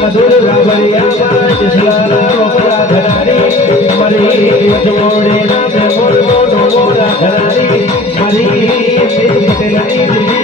मधुर रवैया बाज सलारा मोरा धरारी मरी जोड़े ना मोर मोर मोरा धरारी मरी सिर पटेलाई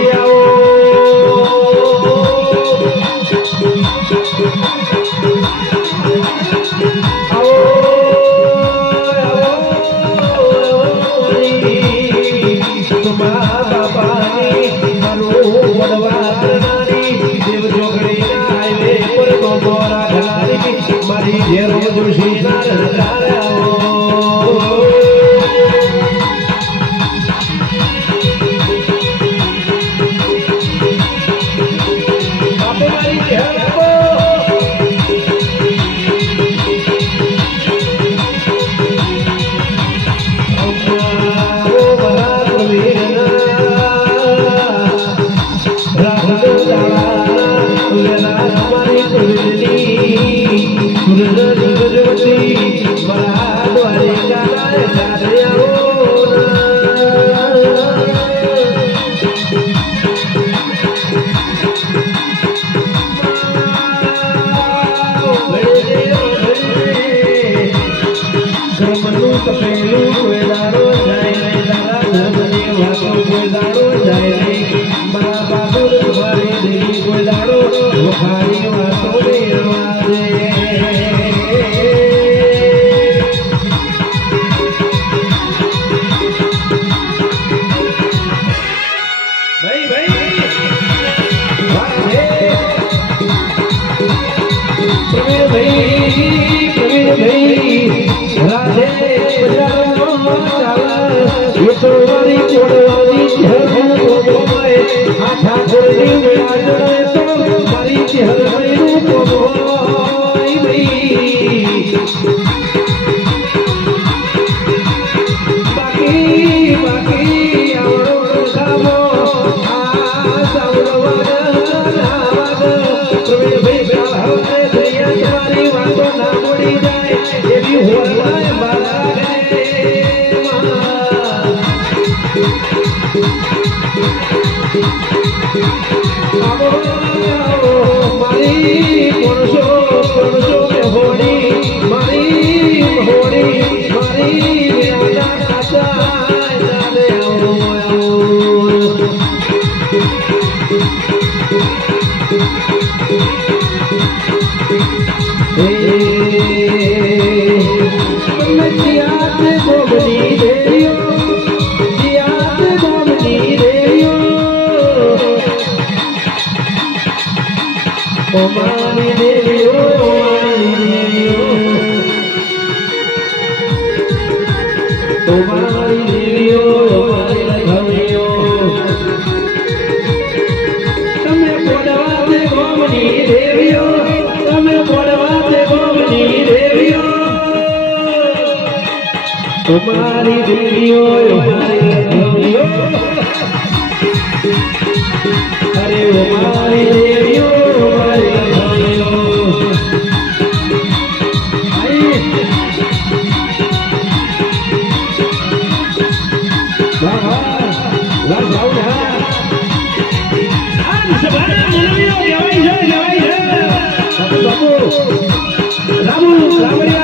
મારી મારી દીકરીઓ અરે મારી દેવીઓ રામુ રામડિયા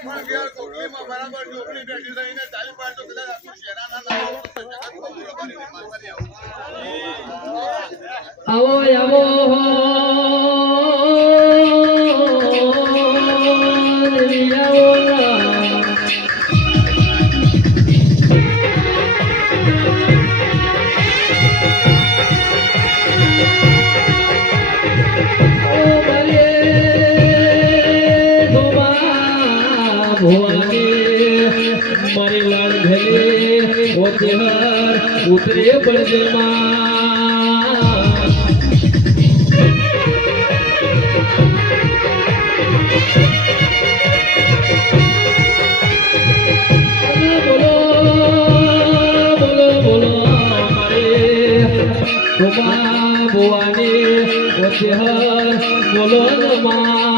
બરાબર ચોકડી બેઠી રહીને ચાલી પડે તો કદાચ આખું શેરાના નામ આવો આવો. ઘરે ઓતે હર ઉતરે બળજમાં બોલો બોલો બોલો, મારે. ગોમા ભુવાને ઓછે હર બોલો, નમા.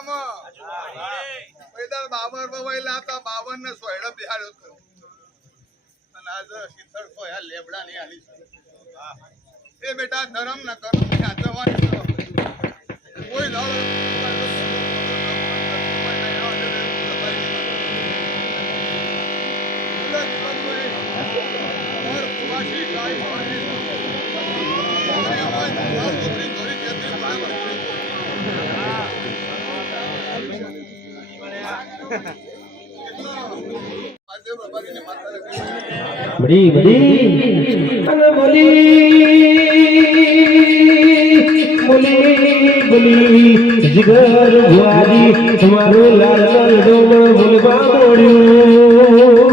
હવ પૈદલ બાબર બવાઈ લાતા બાવન ને સોયડો બિહાડ્યો હતો અને આજે શીતળ તો લેબડા ની આલી એ બેટા ધરમ ન કરો ની હાથવાની તો કોઈ દાડો બડી બડી બોલી બોલી બોલી. જીગર ભુવાજી તમારું લાલ લાલ ડોમ બોલવા મોડ્યું.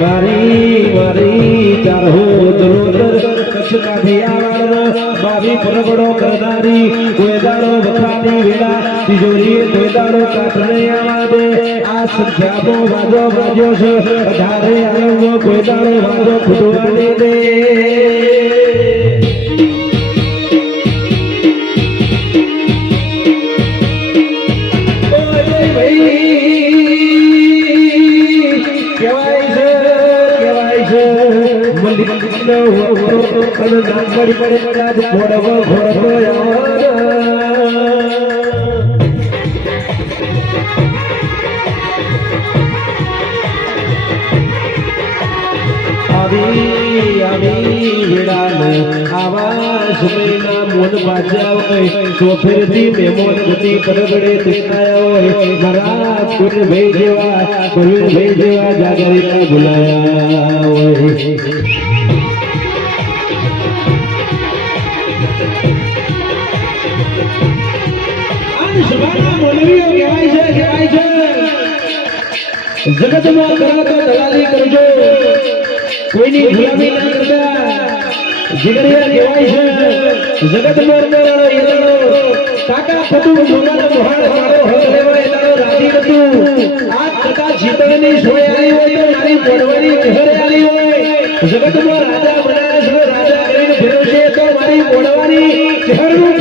મારી મારી ચારહો દરોદર કચ્છ કાઢી આવડ ફરગડો કરનારી કોઈ દાડો વખાની વેળા તિજોરી કોઈ દાડો કાઠને આવા દે આ સંધ્યાબો વાજો વાજો છે. અઢારે આનંદનો કોઈ વાજો ફૂટવા દે. નાગડી પડે કદાચ ઘોડવો ઘોડવો આવી આવી વેળાને આવા સમયના મોન બાજા હોય. તો ફેરથી મેમોન ગતિ પરગડે દેખાયા હોય. મારા કોઈ ભાઈ જેવા હોય. જગતમાં કરો તો દલાલી કરજો. કોઈની ગુલામી ના કરતા જીગરિયા કહેવાય છે જગતમાં કરવાનો એદાડો કાકા પટુ જોવાનો મોહાળ મારો લેવા એદાડો રાજી હતું આ કથા જીતવાની સોય આલી હોય તો મારી પડવાની ઘરે આલી હોય. જગતમાં રાજા બનારસનો રાજા કરીને ફેરવશે તો મારી પડવાની ઘરનું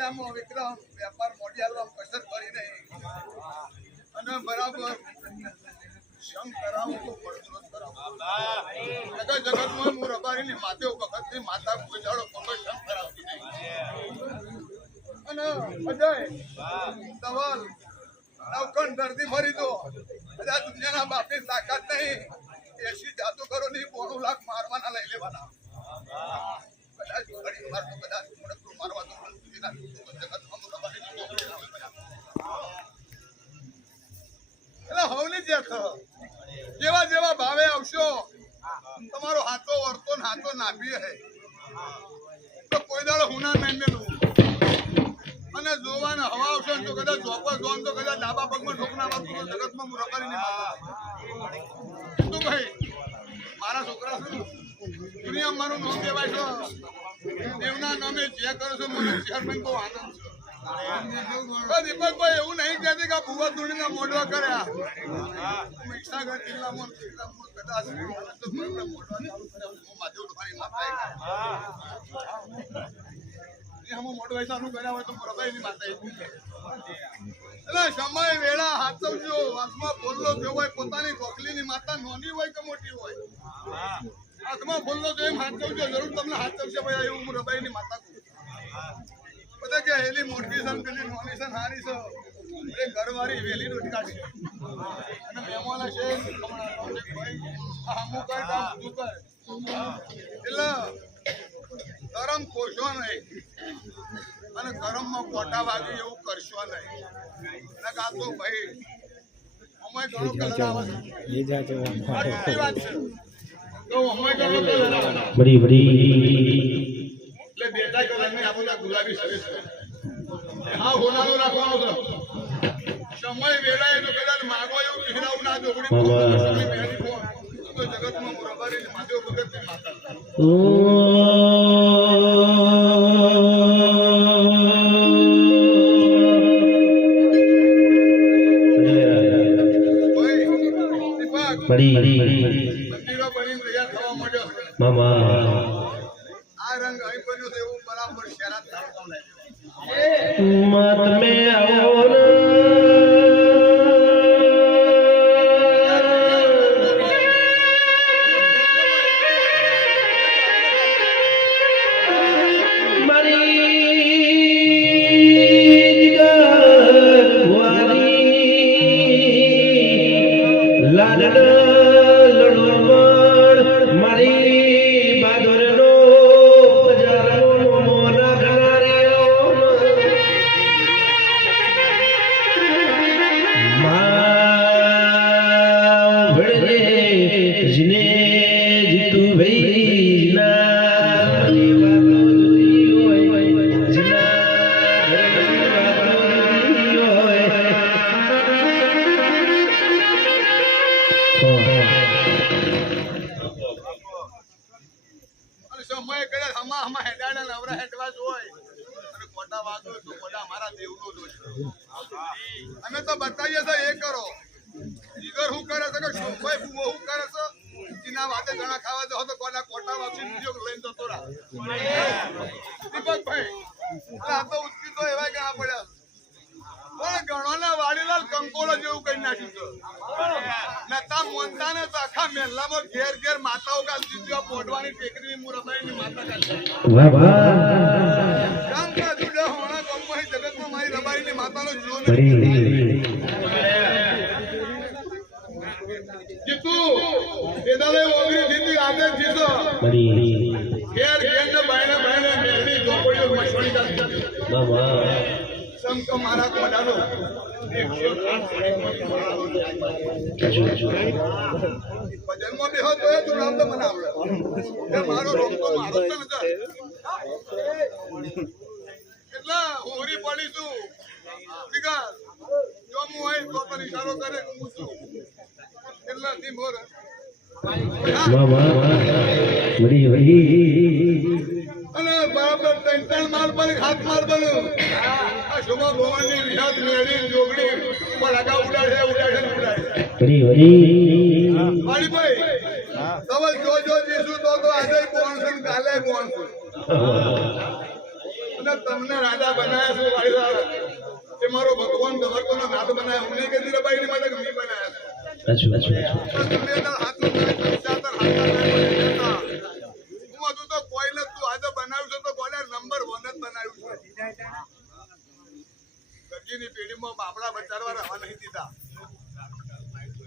જિલ્લામાં વિક્રમ વેપાર મોડિયાલમાં પસંદ કરી નહીં અને બરાબર જગતમાં રબારીની માથે વખતની માતા કોઈ જાડો કરાવતી નહીં. અને અજય સવાલ નવકણ ધરતી ફરી દો. બધા દુનિયાના બાપની તાકાત નહીં. એસી જાદુગરોની બોણું લાખ મારવાના લઈ લેવાના. બધા ઘડી બધા મારવા તો એટલે હવની જે થ. જેવા જેવા ભાવે આવશો, તમારો હાથો વર્તો ને હાથો નાભી હે તો કોઈ દાડો હુના મેલું અને જોવાને હવા આવશે તો કદાચ જોવા જોવાનું તો કદાચ ડાબા પગમાં ઢોકના મારતું તો જગતમાં હું રકારી ભાઈ મારા છોકરા દુનિયા મારું નામ દેવાય છે? દેવના નામે જે કરો છો, મને આનંદ છે. સમય, વેળા હાથવજો. વાસમાં બોલો જો હોય, પોતાની ગોખલીની માતા નોની હોય કે મોટી હોય? હાથમાં બોલલો તો એમ હાચવજો જરૂર તમને હાથ ચવશે ભાઈ એવું હું રબાઈની માતા કહું બધા કે હેલી મોટકી છે પેલી નોની છે હારી છે. એ ઘરવાળી વેલી રોટી કાઢી. અને મહેમાન છે ભાઈ. આ હમું કર કામ તું કર એટલે ગરમ ખોશો નહીં. અને ગરમમાં કોટા વાગે એવું કરશો નહીં. અને કાં તો ભાઈ અમે ઘણો કલર આવે છે. આ વાત છે. બડી બડી એટલે બેટા કલરની આ બધા ગુલાબી છે હા હોનાનું રાખવાનો છે. સમય વેળાએ તો કદાચ માગો એવું પહેરાવું ના જોગડી જગતમાં મુરબારી મહાદેવ ભગતની માતા? બરાબર શહેરાત મત મેં જીતો બડી ઘેર ઘેર બાયણે બાયણે મેલની મામા સમકો મારા એકસો આઠ હજુ હજુ ભજનમાં તો તું તો મને આવડે. મારો રોમ તો મારો જ છે ને સર. એટલે હરી પડી જો હું હોય તો ઈશારો કરે હું છું. એટલે ધી મોર બરાબર ત્રણ ત્રણ માલ પર હાથ માર બન્યો. આ શોભા ભવાનની વિહાત મેળી જોગડી પણ આગા ઉડાડે ઉડાડે ઉડાડે. બડી તમે જો જો તો તો આજે છે કાલે છે અને તમને રાજા બનાવ્યા છે વાળીલાલ એ મારો ભગવાન તમારો નાથ બનાવ્યા હું નહીં કહેતી રબાઈ માટે બનાવ્યા છે. તમે હાથ નો હાથ ના બનાવ્યા હું હતું તો કોઈ ને તું આજે બનાવ્યું છે તો કોને નંબર વન જ બનાવ્યું છે વગીની પેઢીમાં બાપડા બચારવા રહેવા નહીં દીધા.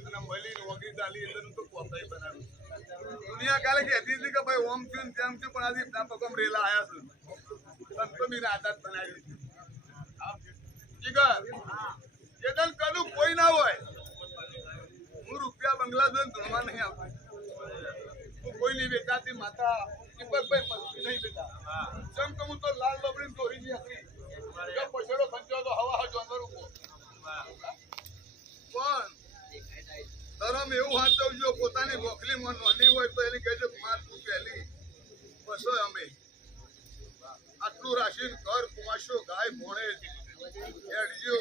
અને મળી વગી ચાલી એટલે તો કોપાઈ બનાવ્યું. દુનિયા કાલે કહેતી હતી કે ભાઈ, ઓમ થયું તેમ થયું પણ આજે ના પગમ રેલા આવ્યા છે. સંતો મીરા આદત બનાવી જીગર ચેતન કદું કોઈ ના હોય. હું રૂપિયા બંગલા ધૂળવા નહીં આપું. કોઈ નહીં વેચાતી, માતા દીપકભાઈ મસ્તી નહીં બેટા જેમ હું તો લાલ લબડી દોરી ની હતી પછેડો ખંચો તો હવા હજો અંદર ઊભો પણ ધરમ એવું હાચવજો પોતાની મોકલીમાં નોની હોય તો એને કહેજો માર તું પહેલી. બસો અમે આટલું રાશિન ઘર કુમાશો ગાય, ભોણે, હેડજો.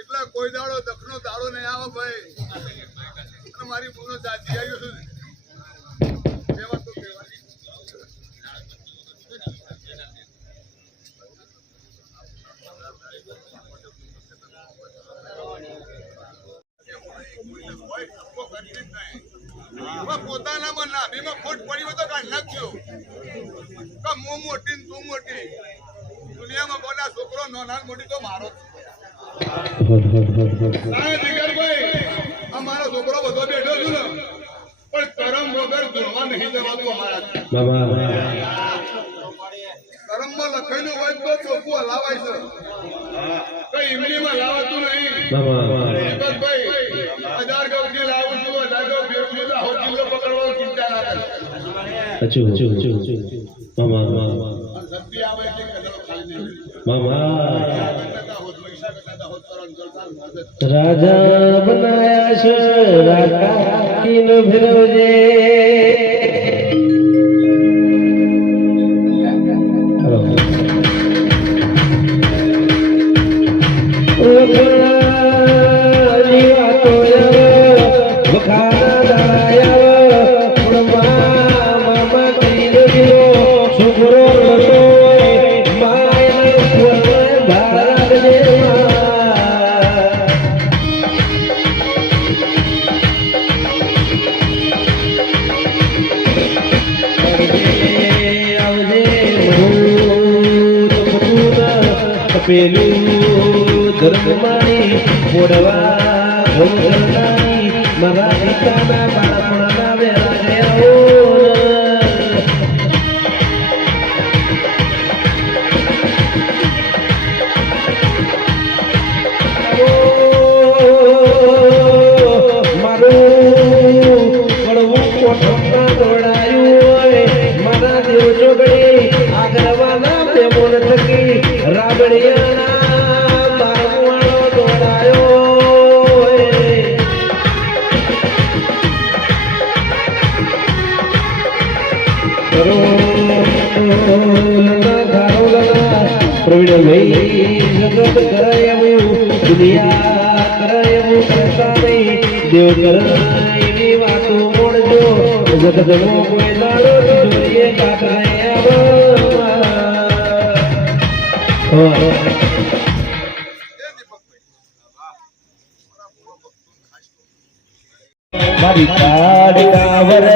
એટલા કોઈ દાડો દખનો દાડો નહીં આવે ભાઈ. અને મારી પૂર્ણ દાદી આવ્યો છું હવે પોતાનામાં નાભીમાં ખોટ પડી હોય તો કાઢ નાખજો તો હું મોટી તું મોટી દુનિયામાં બોલા છોકરો નાના મોટી તો મારો જ. આ મારો છોકરો બધો બેઠો છું ને પણ કરમ વગર ધોવા નહીં જવાતું અમારાથી. કરમમાં લખેલું હોય તો ચોખ્ખું હલાવાય છે કઈ ઇમલીમાં લાવાતું નહીં દીપકભાઈ, હજાર ગૌથી લાવું છું હજાર ગૌ ભેગું છું તો આખો કિલ્લો પકડવાની ચિંતા ના કરે અને શક્તિ આવે એટલે કદડો ખાલી નહીં કરતા હોત, પૈસા કરતા હોત, કરો ને જલસા ને મદદ. રાજા બનાયા છે રાજા કિનો ફેરવજે પ્રવીણ ભાઈ જગત કરાયું દુનિયા કરાયું કરતા નહીં દેવ કરાય વાતો મોડજો જગત નો કોઈ દાડો જોઈએ દીપકભાઈ. મારા કાડ કાવર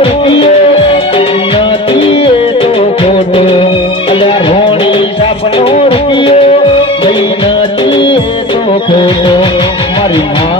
રૂપિયો ખોટો મારી માતા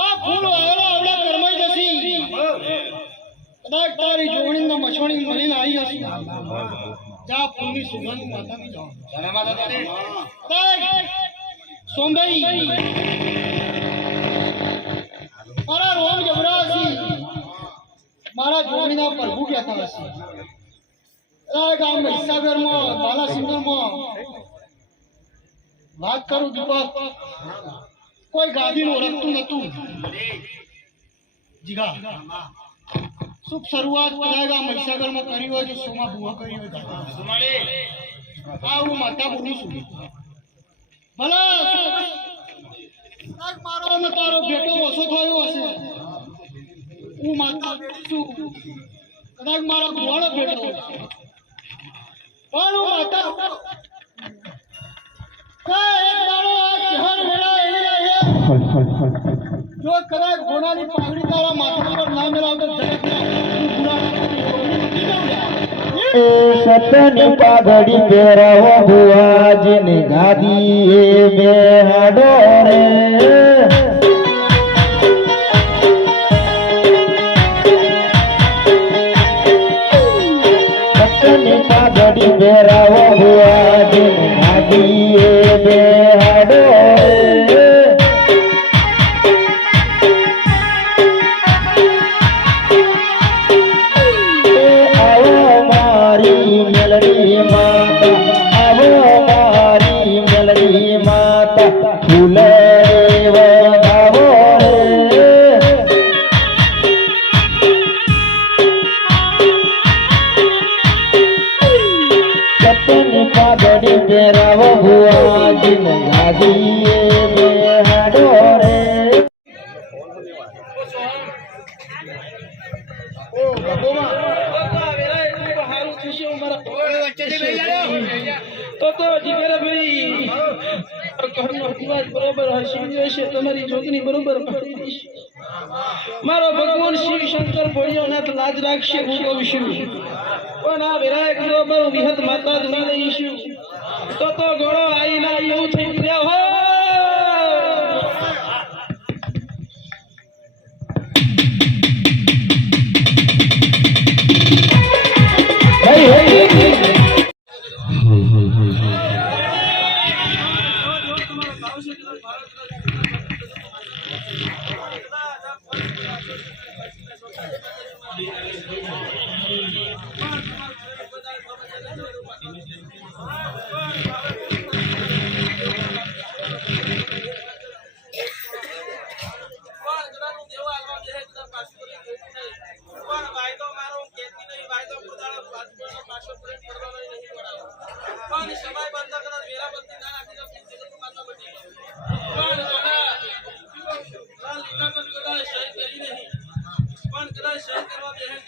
આ ફૂલ આવેલા આવડા કરમાઈ જશી કદાચ તારી જોવણીના મછોણી મળીને આવી હશે. જા ફૂલની સુગંધ માતાની જાઓ. જરા માતા તારે. સોંભાઈ મારા રોમ જબરાસી મારા જોવણીના પ્રભુ કહેતા હશે. કદાચ આ મહીસાગરમાં બાલાસિંગરમાં વાત કરું દીપક. કોઈ ગાદીનું ઓળખતું નતું જીગા. શુભ શરૂઆત કદાચ મહીસાગરમાં કરી હોય તો સોમા ભૂવા કરી હોય. હું માતા બોલું છું. ભલે મારો અને તારો ભેટો ઓછો થયો હશે. હું માતા છું. કદાચ મારા ભુવાળો ભેટો પણ હું માતા એક દાડો આ ચહર જો કદાચ ગોનાની પાઘડી તારા માથા પર ના મેળવતો જગતના સતની પાઘડી પહેરાવો ભુવાજીની ગાદી એ બેહાડો રે.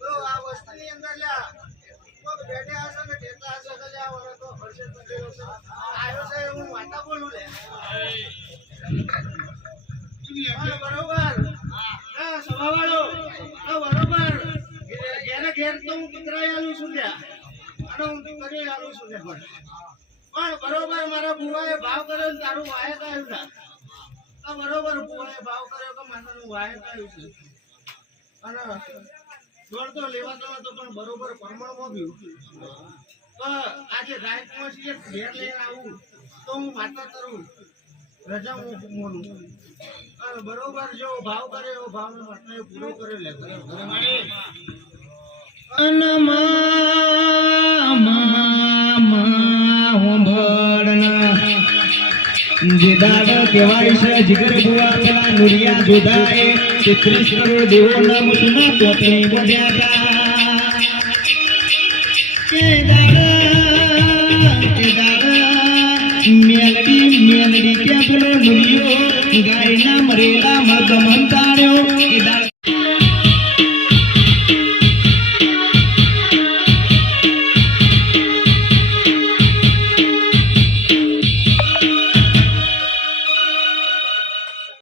તો આ વસ્તુની અંદર લ્યા કોક બેઠા હશે ને ટેટા હશે તો લ્યા વળે તો હર્ષે તો થયો છે. આવ્યો છે હું વાતા બોલું લે ઘેર તો હું કતરાઈ આલું છું ત્યાં અને હું તો કરી આલું છું ત્યાં પણ પણ બરોબર મારા બુવાએ ભાવ કર્યો ને તારું વાય કાયું ના આ બરોબર બુવાએ ભાવ કર્યો કે માતાનું વાય કાયું છે અને દોડતો લેવાતો નતો પણ બરોબર પ્રમાણમાં બી તો આજે રાતમાં છીએ ઘેર લઈને આવું તો જેદાડ છે જીગર બુઆ પેલા નુરિયા જોધાએ તેત્રીસ કરોડ દેવો ના મુસના પોતની બોલ્યા મેલડી ના મરેલા મગ દાડા